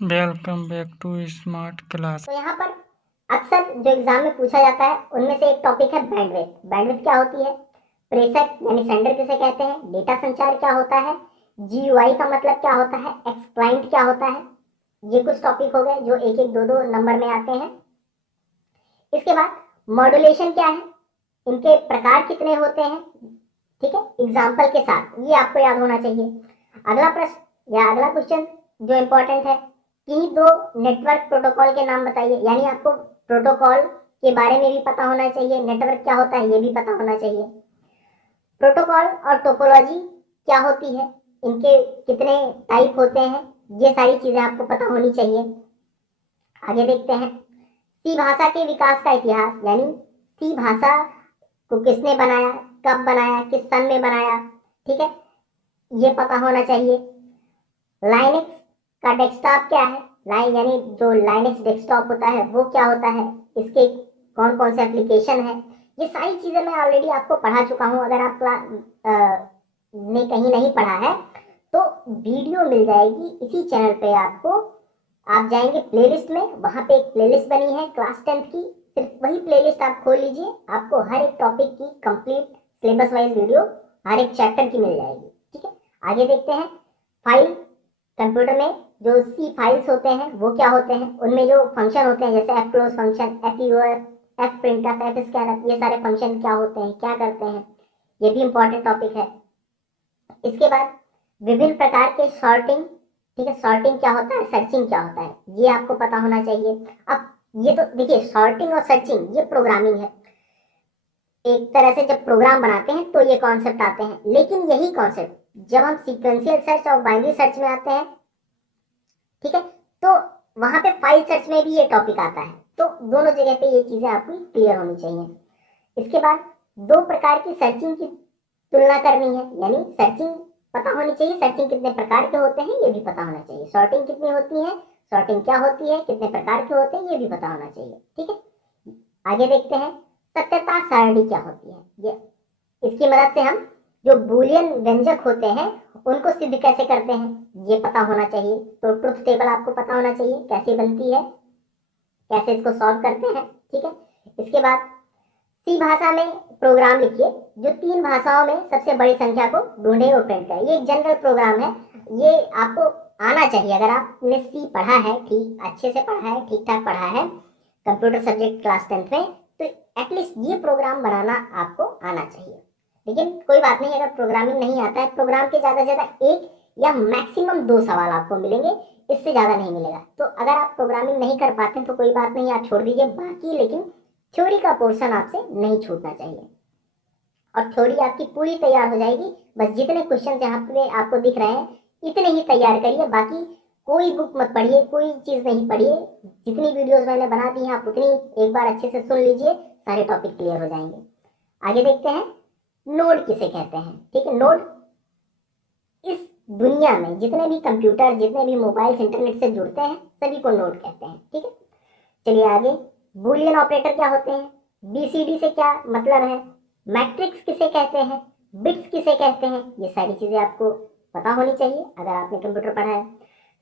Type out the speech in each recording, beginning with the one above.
Welcome back to smart class. तो यहाँ पर अक्सर जो एग्जाम में पूछा जाता है उनमें से एक टॉपिक है बैंडविड्थ। बैंडविड्थ क्या होती है, प्रेषक यानी सेंडर किसे कहते हैं, डेटा संचार क्या होता है, जीयूआई का मतलब क्या होता है, एक्स क्लाइंट क्या होता है। ये कुछ टॉपिक हो गए जो एक एक दो दो नंबर में आते हैं। इसके बाद मॉड्यूलेशन क्या है, इनके प्रकार कितने होते हैं, ठीक है, एग्जाम्पल के साथ, ये आपको याद होना चाहिए। अगला प्रश्न या अगला क्वेश्चन जो इंपॉर्टेंट है, किन्हीं दो नेटवर्क प्रोटोकॉल के नाम बताइए, यानी आपको प्रोटोकॉल के बारे में भी पता होना चाहिए, नेटवर्क क्या होता है ये भी पता होना चाहिए। प्रोटोकॉल और टोपोलॉजी क्या होती है, इनके कितने टाइप होते हैं, ये सारी चीजें आपको पता होनी चाहिए। आगे देखते हैं, सी भाषा के विकास का इतिहास, यानी सी भाषा को किसने बनाया, कब बनाया, किस सन में बनाया, ठीक है, ये पता होना चाहिए। लाइनेक्स का डेस्कटॉप क्या है, लाइन यानी जो लाइनेक्स डेस्कटॉप होता है वो क्या होता है, इसके कौन कौन से एप्लीकेशन है, ये सारी चीजें मैं ऑलरेडी आपको पढ़ा चुका हूं। अगर आप ने कहीं नहीं पढ़ा है तो वीडियो मिल जाएगी इसी चैनल पे आपको। आप जाएंगे प्लेलिस्ट में, वहां पे एक प्लेलिस्ट बनी है क्लास 10th की, सिर्फ वही प्लेलिस्ट आप खोल लीजिए, आपको हर एक टॉपिक की कंप्लीट सिलेबस वाइज वीडियो हर एक चैप्टर की मिल जाएगी, ठीक है। आगे देखते हैं, फाइल कंप्यूटर में जो सी फाइल्स होते हैं वो क्या होते हैं, उनमें जो फंक्शन होते हैं जैसे F close function, F UF, F printf, F scanf, ये सारे फंक्शन क्या होते हैं, क्या करते हैं, ये भी इंपॉर्टेंट टॉपिक है। इसके बाद विभिन्न प्रकार के सॉर्टिंग, ठीक है, सॉर्टिंग क्या होता है, सर्चिंग क्या होता है, ये आपको पता होना चाहिए। अब ये तो देखिए, सॉर्टिंग और सर्चिंग ये प्रोग्रामिंग है, एक तरह से जब प्रोग्राम बनाते हैं तो ये कॉन्सेप्ट आते हैं, लेकिन यही कॉन्सेप्ट जब हम सीक्वेंशियल सर्च और बाइनरी सर्च में आते हैं, ठीक है, तो वहां पे फाइल सर्च में भी ये टॉपिक आता है। तो दोनों जगह पे ये चीजें आपको क्लियर होनी चाहिए। इसके बाद दो प्रकार की सर्चिंग की तुलना करनी है, यानी सर्चिंग पता होनी चाहिए, सर्चिंग कितने प्रकार के होते हैं ये भी पता होना चाहिए, सॉर्टिंग कितनी होती है, सॉर्टिंग क्या होती है, कितने प्रकार के होते हैं ये भी पता होना चाहिए, ठीक है। आगे देखते हैं, सत्यता सारणी क्या होती है, ये इसकी मदद से हम जो बूलियन व्यंजक होते हैं उनको सिद्ध कैसे करते हैं ये पता होना चाहिए। तो ट्रुथ टेबल आपको पता होना चाहिए कैसे बनती है, कैसे इसको सॉल्व करते हैं, ठीक है। इसके बाद सी भाषा में प्रोग्राम लिखिए जो तीन भाषाओं में सबसे बड़ी संख्या को ढूंढे और प्रिंट करे। ये एक जनरल प्रोग्राम है, ये आपको आना चाहिए। अगर आपने सी पढ़ा है, ठीक अच्छे से पढ़ा है, ठीक ठाक पढ़ा है कंप्यूटर सब्जेक्ट क्लास 10th में, तो एटलीस्ट ये प्रोग्राम बनाना आपको आना चाहिए। लेकिन कोई बात नहीं, अगर प्रोग्रामिंग नहीं आता है, प्रोग्राम के ज्यादा से ज्यादा एक या मैक्सिमम दो सवाल आपको मिलेंगे, इससे ज्यादा नहीं मिलेगा। तो अगर आप प्रोग्रामिंग नहीं कर पाते तो कोई बात नहीं, आप छोड़ दीजिए बाकी, लेकिन थ्योरी का पोर्शन आपसे नहीं छूटना चाहिए और थ्योरी आपकी पूरी तैयार हो जाएगी। बस जितने क्वेश्चन यहाँ पे आपको दिख रहे हैं इतने ही तैयार करिए, बाकी कोई बुक मत पढ़िए, कोई चीज नहीं पढ़िए, जितनी वीडियोस मैंने बना दी हैं आप उतनी एक बार अच्छे से सुन लीजिए, सारे टॉपिक क्लियर हो जाएंगे। आगे देखते हैं, नोड किसे कहते हैं, ठीक है। नोड इस दुनिया में जितने भी कंप्यूटर, जितने भी मोबाइल इंटरनेट से जुड़ते हैं सभी को नोड कहते हैं, ठीक है। चलिए आगे, बूलियन ऑपरेटर क्या होते हैं, बीसीडी से क्या मतलब है, मैट्रिक्स किसे कहते हैं, बिट्स किसे कहते हैं, ये सारी चीजें आपको पता होनी चाहिए अगर आपने कंप्यूटर पढ़ा है।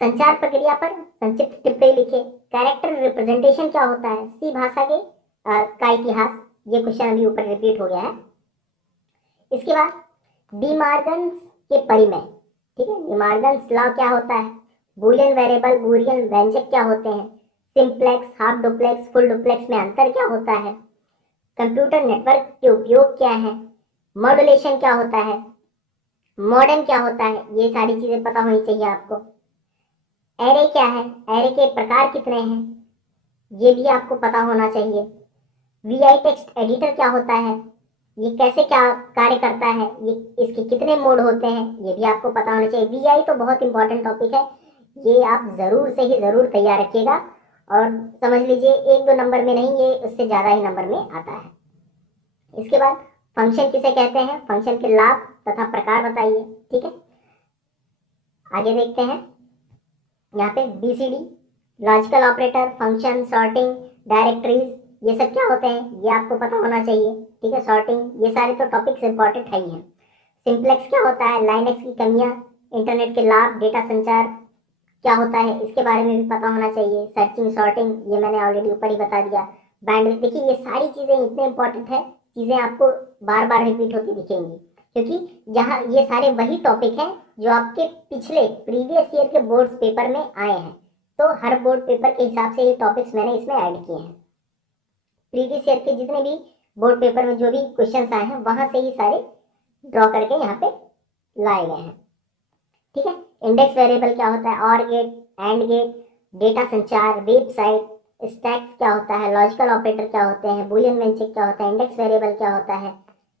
संचार प्रक्रिया पर संक्षिप्त टिप्पणी लिखे। कैरेक्टर रिप्रेजेंटेशन क्या होता है, सी भाषा के का इतिहास, ये क्वेश्चन अभी ऊपर रिपीट हो गया है। इसके बाद डीमार्गन के परिमेय, ठीक है, डीमार्गन लॉ क्या होता है, बूलियन वेरिएबल, बूलियन व्यंजक क्या होते हैं, simplex, half duplex, full duplex में अंतर क्या होता है, कंप्यूटर नेटवर्क के उपयोग क्या है, मॉड्यूलेशन क्या होता है, मॉडेम क्या होता है, ये सारी चीजें पता होनी चाहिए आपको। एरे क्या है, एरे के प्रकार कितने हैं, ये भी आपको पता होना चाहिए। वीआई टेक्स्ट एडिटर क्या होता है, ये कैसे क्या कार्य करता है, ये इसके कितने मोड होते हैं, ये भी आपको पता होना चाहिए। वीआई तो बहुत इंपॉर्टेंट टॉपिक है, ये आप जरूर से ही जरूर तैयार रखिएगा और समझ लीजिए एक दो नंबर में नहीं, ये उससे ज्यादा ही नंबर में आता है। इसके बाद फंक्शन किसे कहते हैं, फंक्शन के लाभ तथा प्रकार बताइए, ठीक है। आगे देखते हैं, यहाँ पे BCD, logical operator, function, sorting, directories, ये सब क्या होते हैं ये आपको पता होना चाहिए, ठीक है। सॉर्टिंग, ये सारे तो टॉपिक्स इंपॉर्टेंट है ही हैं। सिंप्लेक्स क्या होता है, लाइनेक्स की कमियां, इंटरनेट के लाभ, डेटा संचार, क्या होता है इसके बारे में भी पता होना चाहिए। सर्चिंग, सॉर्टिंग, ये मैंने ऑलरेडी ऊपर ही बता दिया। बैंडविड्थ, देखिए ये सारी चीज़ें इतने इंपॉर्टेंट है, चीज़ें आपको बार बार रिपीट होती दिखेंगी, क्योंकि जहाँ ये सारे वही टॉपिक हैं जो आपके पिछले प्रीवियस ईयर के बोर्ड पेपर में आए हैं। तो हर बोर्ड पेपर के हिसाब से ये टॉपिक्स मैंने इसमें ऐड किए हैं। प्रीवियस ईयर के जितने भी बोर्ड पेपर में जो भी क्वेश्चन आए हैं वहां से ही सारे ड्रॉ करके यहाँ पे लाए गए हैं। ठीक है, इंडेक्स वेरिएबल क्या होता है, और गेट, एंड गेट, डेटा संचार, वेबसाइट, स्टैक्स क्या होता है, लॉजिकल ऑपरेटर क्या होते हैं, बुलियन वेंचर क्या होता है, इंडेक्स वेरिएबल क्या होता है,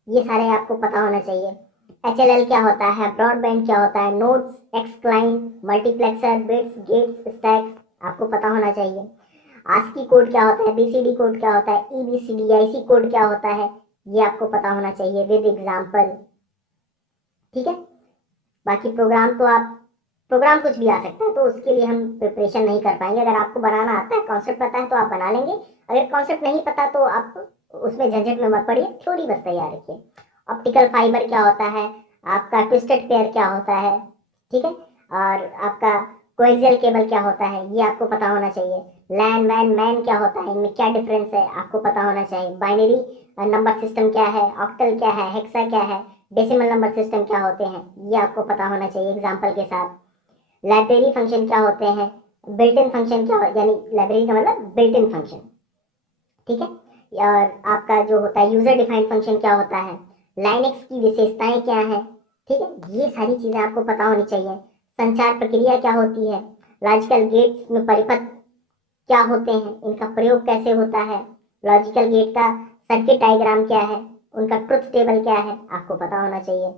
ये सारे आपको पता होना चाहिए। HLL क्या होता है, ब्रॉडबैंड क्या होता है, nodes, X client, multiplexer, bits, gates, stacks आपको पता होना चाहिए। ASCII कोड क्या होता है, BCD कोड क्या होता है, EBCD, IC कोड क्या होता है, ये आपको पता होना चाहिए विद एग्जाम्पल। ठीक है, बाकी प्रोग्राम कुछ भी आ सकता है, तो उसके लिए हम प्रिपरेशन नहीं कर पाएंगे। अगर आपको बनाना आता है, कॉन्सेप्ट पता है तो आप बना लेंगे। अगर कॉन्सेप्ट नहीं पता तो आप उसमें झंझट में मत पड़िए, थ्योरी बस तैयार रखिए। ऑप्टिकल फाइबर क्या होता है, आपका ट्विस्टेड पेयर क्या होता है, ठीक है, और आपका कोएक्सियल केबल क्या होता है, ये आपको पता होना चाहिए। लैन, वैन, मैन क्या होता है, इनमें क्या डिफरेंस है, आपको पता होना चाहिए। बाइनरी नंबर सिस्टम क्या है, ऑक्टल क्या है, हेक्सा क्या है, डेसिमल नंबर सिस्टम क्या होते हैं, ये आपको पता होना चाहिए एग्जाम्पल के साथ। लाइब्रेरी फंक्शन क्या होते हैं, बिल्ट इन फंक्शन क्या, यानी लाइब्रेरी का मतलब बिल्ट इन फंक्शन, ठीक है, और आपका जो होता है यूजर डिफाइंड फंक्शन क्या होता है, लाइनक्स की विशेषताएं क्या है, ठीक है, ये सारी चीजें आपको पता होनी चाहिए। संचार प्रक्रिया क्या होती है, लॉजिकल गेट्स में परिपथ क्या होते हैं, इनका प्रयोग कैसे होता है, लॉजिकल गेट का सर्किट डायग्राम क्या है, उनका ट्रुथ टेबल क्या है, आपको पता होना चाहिए।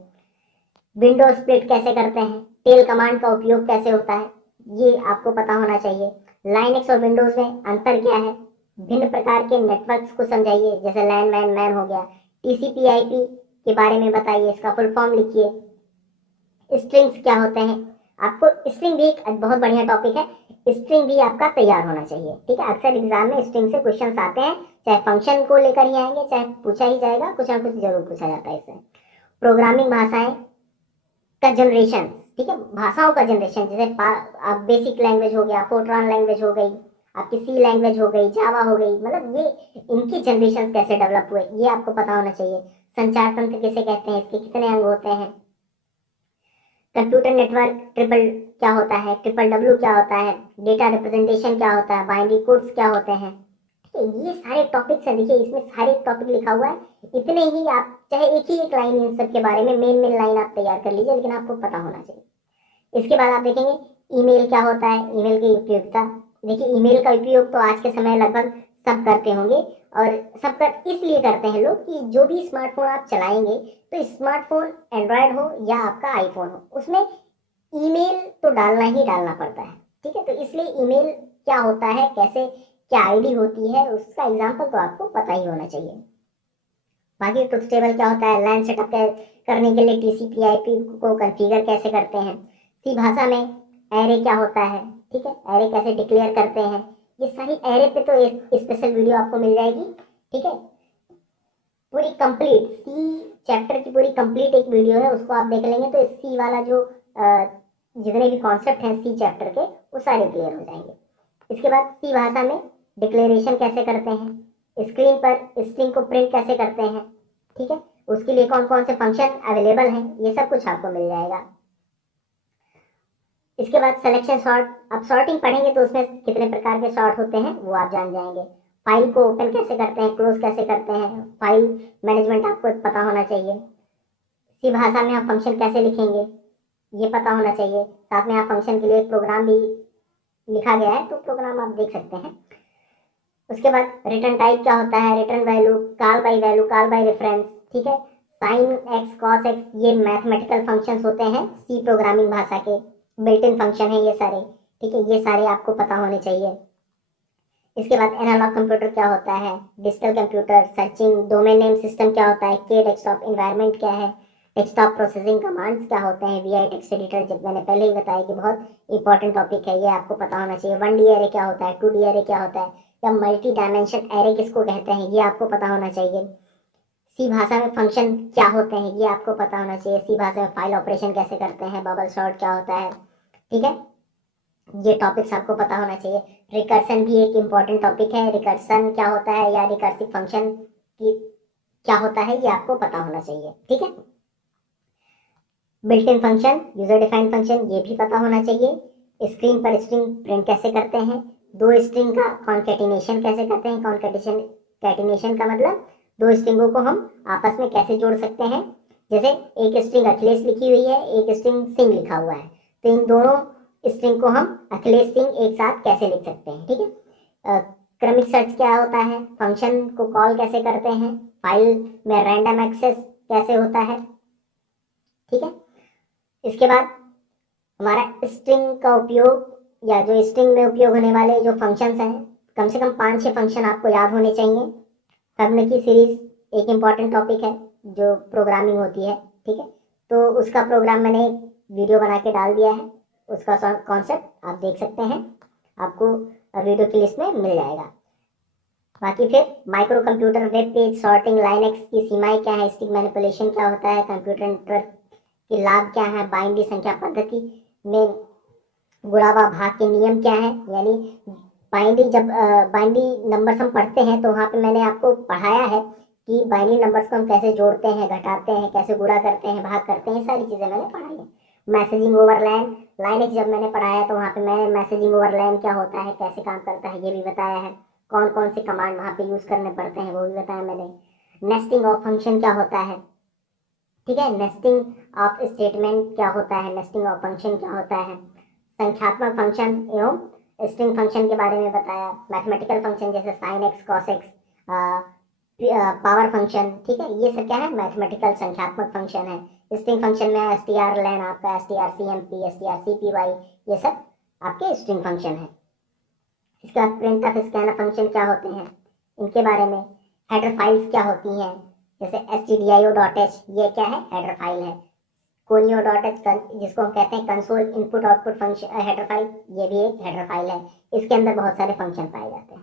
विंडो स्प्लिट कैसे करते हैं, टेल कमांड का उपयोग कैसे होता है, ये आपको पता होना चाहिए। लाइनक्स और विंडोज में अंतर क्या है, भिन्न प्रकार के नेटवर्क्स को समझाइए, जैसे लैन, वैन, मैन हो गया। TCP IP के बारे में बताइए, इसका फुल फॉर्म लिखिए। स्ट्रिंग्स क्या होते हैं, आपको स्ट्रिंग भी एक बहुत बढ़िया टॉपिक है, स्ट्रिंग भी आपका तैयार होना चाहिए। ठीक है, अक्सर एग्जाम में स्ट्रिंग से क्वेश्चंस आते हैं, चाहे फंक्शन को लेकर ही आएंगे, चाहे पूछा ही जाएगा, कुछ ना कुछ जरूर पूछा जाता है इससे। प्रोग्रामिंग भाषाएं का जनरेशन, ठीक है, भाषाओं का जनरेशन, जैसे आप बेसिक लैंग्वेज हो गया, फोर्ट्रान लैंग्वेज हो गई, आपकी C लैंग्वेज हो गई, जावा हो गई, मतलब ये इनकी जनरेशन कैसे डेवलप हुए, ये आपको पता होना चाहिए। संचार तंत्र किसे कहते हैं, इसके कितने अंग होते हैं, कंप्यूटर नेटवर्क ट्रिपल क्या होता है, ट्रिपल W क्या होता है, डेटा रिप्रेजेंटेशन क्या होता है, बाइनरी कोड्स क्या होते हैं, ये सारे टॉपिक्स हैं। देखिए इसमें सारे टॉपिक लिखा हुआ है, इतने ही आप चाहे एक लाइन इन सब के बारे में मेन लाइन आप तैयार कर लीजिए, लेकिन आपको पता होना चाहिए। इसके बाद आप देखेंगे ईमेल क्या होता है, ईमेल की उपयोगिता। देखिए ईमेल का उपयोग तो आज के समय लगभग सब करते होंगे, और सब कर इसलिए करते हैं लोग कि जो भी स्मार्टफोन आप चलाएंगे, तो स्मार्टफोन एंड्रॉयड हो या आपका आईफोन हो, उसमें ईमेल तो डालना ही डालना पड़ता है। ठीक है, तो इसलिए ईमेल क्या होता है, कैसे क्या आईडी होती है, उसका एग्जाम्पल तो आपको पता ही होना चाहिए। बाकी ट्रुथ टेबल क्या होता है, लैन सेटअप करने के लिए TCP IP को कॉन्फ़िगर कैसे करते हैं, सी भाषा में एरे क्या होता है, ठीक है, एरे कैसे डिक्लेयर करते हैं, ये सारी एरे पे तो एक स्पेशल वीडियो आपको मिल जाएगी। ठीक है, पूरी कंप्लीट सी चैप्टर की पूरी कंप्लीट एक वीडियो है, उसको आप देख लेंगे तो सी वाला जो जितने भी कॉन्सेप्ट हैं सी चैप्टर के, वो सारे क्लियर हो जाएंगे। इसके बाद सी भाषा में डिक्लेरेशन कैसे करते हैं, स्क्रीन पर स्ट्रिंग को प्रिंट कैसे करते हैं, ठीक है, उसके लिए कौन कौन से फंक्शन अवेलेबल हैं, ये सब कुछ आपको मिल जाएगा। इसके बाद सिलेक्शन सॉर्ट, आप सॉर्टिंग पढ़ेंगे तो उसमें कितने प्रकार के सॉर्ट होते हैं वो आप जान जाएंगे। फाइल को ओपन कैसे करते हैं, क्लोज कैसे करते हैं, फाइल मैनेजमेंट आपको पता होना चाहिए। सी भाषा में आप फंक्शन कैसे लिखेंगे, ये पता होना चाहिए। साथ में आप फंक्शन के लिए प्रोग्राम भी लिखा गया है, तो प्रोग्राम आप देख सकते हैं। उसके बाद रिटर्न टाइप क्या होता है, return value, call by reference, ठीक है, साइन एक्स, कॉस एक्स, ये मैथमेटिकल फंक्शंस होते हैं सी प्रोग्रामिंग भाषा के, बिल्ट इन फंक्शन है ये सारे। ठीक है, ये सारे आपको पता होने चाहिए। इसके बाद एनालॉग कंप्यूटर क्या होता है, digital computer, searching, domain name system क्या होता है, के डेस्कटॉप इन्वायरमेंट क्या है, डेस्कटॉप प्रोसेसिंग कमांड्स क्या होते हैं, VI टेक्स्ट एडिटर, जब मैंने पहले ही बताया कि बहुत इंपॉर्टेंट टॉपिक है, ये आपको पता होना चाहिए। 1D एरे क्या होता है, 2D एरे क्या होता है, या मल्टी डायमेंशन एरे किसको कहते हैं, ये आपको पता होना चाहिए। सी भाषा में फंक्शन क्या होते हैं, ये आपको पता होना चाहिए। सी भाषा में फाइल ऑपरेशन कैसे करते हैं, बबल सॉर्ट क्या होता है, ठीक है। ये टॉपिक्स आपको पता होना चाहिए। रिकर्सन भी एक इम्पॉर्टेंट टॉपिक है, रिकर्सन क्या होता है या रिकर्सिव फंक्शन की क्या होता है ये आपको पता होना चाहिए, ठीक है। Built in function, user defined function, ये भी पता होना चाहिए। स्क्रीन पर स्ट्रिंग प्रिंट कैसे करते हैं, दो स्ट्रिंग का कॉन्केटिनेशन कैसे करते हैं, कॉन्केटिनेशन का मतलब दो स्ट्रिंगों को हम आपस में कैसे जोड़ सकते हैं। जैसे एक स्ट्रिंग अखिलेश लिखी हुई है, एक स्ट्रिंग सिंह लिखा हुआ है, तो इन दोनों स्ट्रिंग को हम अखिलेश सिंह एक साथ कैसे लिख सकते हैं, ठीक है। क्रमिक सर्च क्या होता है, फंक्शन को कॉल कैसे करते हैं, फाइल में रैंडम एक्सेस कैसे होता है, ठीक है। इसके बाद हमारा स्ट्रिंग का उपयोग या जो स्ट्रिंग में उपयोग होने वाले जो फंक्शंस हैं, कम से कम 5-6 फंक्शन आपको याद होने चाहिए। फर्न की सीरीज एक इम्पॉर्टेंट टॉपिक है जो प्रोग्रामिंग होती है, ठीक है। तो उसका प्रोग्राम मैंने एक वीडियो बना के डाल दिया है, उसका कॉन्सेप्ट आप देख सकते हैं, आपको वीडियो की लिस्ट में मिल जाएगा। बाकी फिर micro computer, web page sorting, Linux की सीमाएं क्या है, स्टिक मैनिपुलेशन क्या होता है, कंप्यूटर नेटवर्क के लाभ क्या है, बाइनरी संख्या पद्धति में गुणा व भाग के नियम क्या है। यानी बाइनरी, जब बाइनरी नंबर्स हम पढ़ते हैं तो वहाँ पे मैंने आपको पढ़ाया है कि बाइनरी नंबर्स को हम कैसे जोड़ते हैं, घटाते हैं, कैसे गुणा करते हैं, भाग करते हैं, सारी चीज़ें मैंने पढ़ाई है। मैसेजिंग ओवरलैन, लाइनक्स जब मैंने पढ़ाया तो वहाँ पे मैंने मैसेजिंग ओवरलैन क्या होता है, कैसे काम करता है, ये भी बताया है। कौन कौन से कमांड वहाँ पे यूज़ करने पड़ते हैं वो भी बताया मैंने। नेस्टिंग ऑफ फंक्शन क्या होता है, ठीक है। नेस्टिंग ऑफ स्टेटमेंट क्या होता है, नेस्टिंग ऑफ फंक्शन क्या होता है। संख्यात्मक फंक्शन एवं स्ट्रिंग फंक्शन के बारे में बताया। मैथमेटिकल फंक्शन जैसे sine x, cos x, power function, ठीक है, ये सब क्या है, मैथमेटिकल संख्यात्मक फंक्शन है। स्ट्रिंग फंक्शन में str len आपका, strcmp, strcpy, ये सब आपके स्ट्रिंग फंक्शन है। इसके बाद प्रिंटफ, स्कैनफ फंक्शन क्या होते हैं, इनके बारे में। हेडर फाइल्स क्या होती हैं, जैसे stdio.h, ये क्या है, हेडर फाइल है। conio.h, जिसको हम कहते हैं console input output function header file, ये भी एक हेडर फाइल है। इसके अंदर बहुत सारे फंक्शन पाए जाते हैं,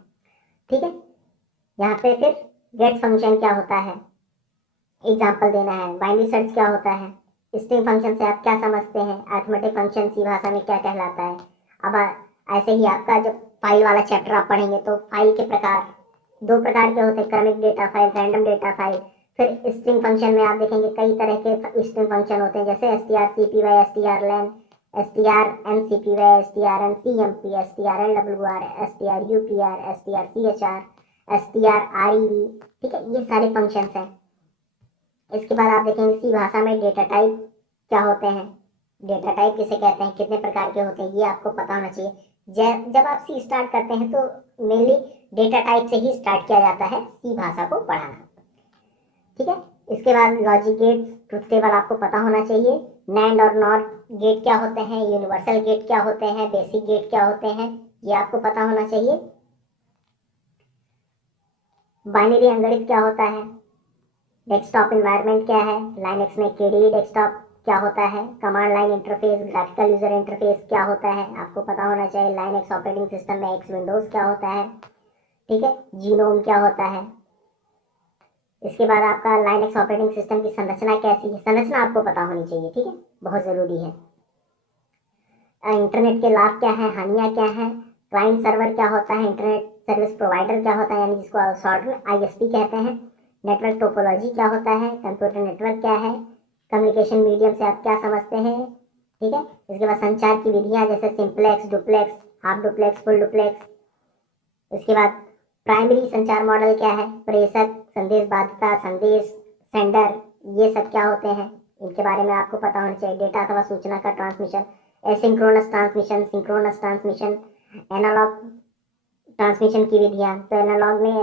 ठीक है। यहाँ पे फिर गेट फंक्शन क्या होता है, एग्जाम्पल देना है। बाइनरी सर्च क्या होता है, स्ट्रिंग फंक्शन से आप क्या समझते हैं, अरिथमेटिक फंक्शन सी भाषा में क्या कहलाता है। अब ऐसे ही आपका जब फाइल वाला चैप्टर आप पढ़ेंगे तो फाइल के प्रकार 2 प्रकार के होते हैं, क्रमिक data file, random data file. फिर स्ट्रिंग फंक्शन में आप देखेंगे कई तरह के स्ट्रिंग फंक्शन होते हैं, जैसे strcpy, strlen, strncpy, strncmp, strnwr, strupr, strchr, strrev, ठीक है, ये सारे फंक्शंस हैं। इसके बाद आप देखेंगे सी भाषा में डेटा टाइप क्या होते हैं, डेटा टाइप किसे कहते हैं, कितने प्रकार के होते हैं, ये आपको पता होना चाहिए। जब आप सी स्टार्ट करते हैं तो मेनली डेटा टाइप से ही स्टार्ट किया जाता है सी भाषा को पढ़ाना, ठीक है। इसके बाद लॉजिक गेट्स, ट्रुथ टेबल आपको पता होना चाहिए। नैंड और नॉट गेट क्या होते हैं, यूनिवर्सल गेट क्या होते हैं, बेसिक गेट क्या होते हैं, ये आपको पता होना चाहिए। बाइनरी अंगणित क्या होता है, डेस्कटॉप इन्वायरमेंट क्या है, लाइनक्स में केडीई डेस्कटॉप क्या होता है, command line interface, graphical user interface क्या होता है, आपको पता होना चाहिए। लाइनक्स ऑपरेटिंग सिस्टम में एक्स विंडोज क्या होता है, ठीक है। जीनोम क्या होता है। इसके बाद आपका लाइनक्स ऑपरेटिंग सिस्टम की संरचना कैसी है, संरचना आपको पता होनी चाहिए, ठीक है, बहुत ज़रूरी है। इंटरनेट के लाभ क्या है, हानियाँ क्या है, क्लाइंट सर्वर क्या होता है, इंटरनेट सर्विस प्रोवाइडर क्या होता है, यानी जिसको शॉर्ट में ISP कहते हैं। नेटवर्क टोपोलॉजी क्या होता है, कंप्यूटर नेटवर्क क्या है, कम्युनिकेशन मीडियम से आप क्या समझते हैं, ठीक है। इसके बाद संचार की विधियाँ जैसे simplex, duplex, half duplex, full duplex. इसके बाद प्राइमरी संचार मॉडल क्या है, प्रेषक, संदेश बाध्यता, संदेश सेंडर, ये सब क्या होते हैं, इनके बारे में आपको पता होना चाहिए। डेटा अथवा सूचना का transmission, asynchronous transmission, synchronous transmission, analog transmission की विधियाँ। तो एनालॉग में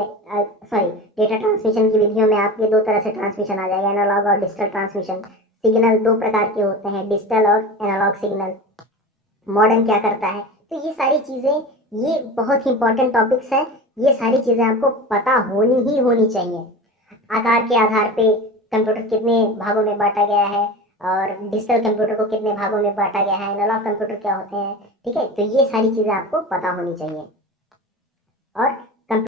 डेटा ट्रांसमिशन की विधियों में आपके 2 तरह से ट्रांसमिशन आ जाएगा, एनालॉग और डिजिटल ट्रांसमिशन। सिग्नल 2 प्रकार के होते हैं, डिजिटल और एनालॉग सिग्नल। मॉडेम क्या करता है, तो ये सारी चीज़ें, ये बहुत ही इंपॉर्टेंट टॉपिक्स हैं। ये सारी चीज़ें आपको पता होनी ही होनी चाहिए। आकार के आधार पे कंप्यूटर कितने भागों में बांटा गया है और डिजिटल कंप्यूटर को कितने भागों में बांटा गया है, एनालॉग कंप्यूटर क्या होते हैं, ठीक है। तो ये सारी चीज़ें आपको पता होनी चाहिए। और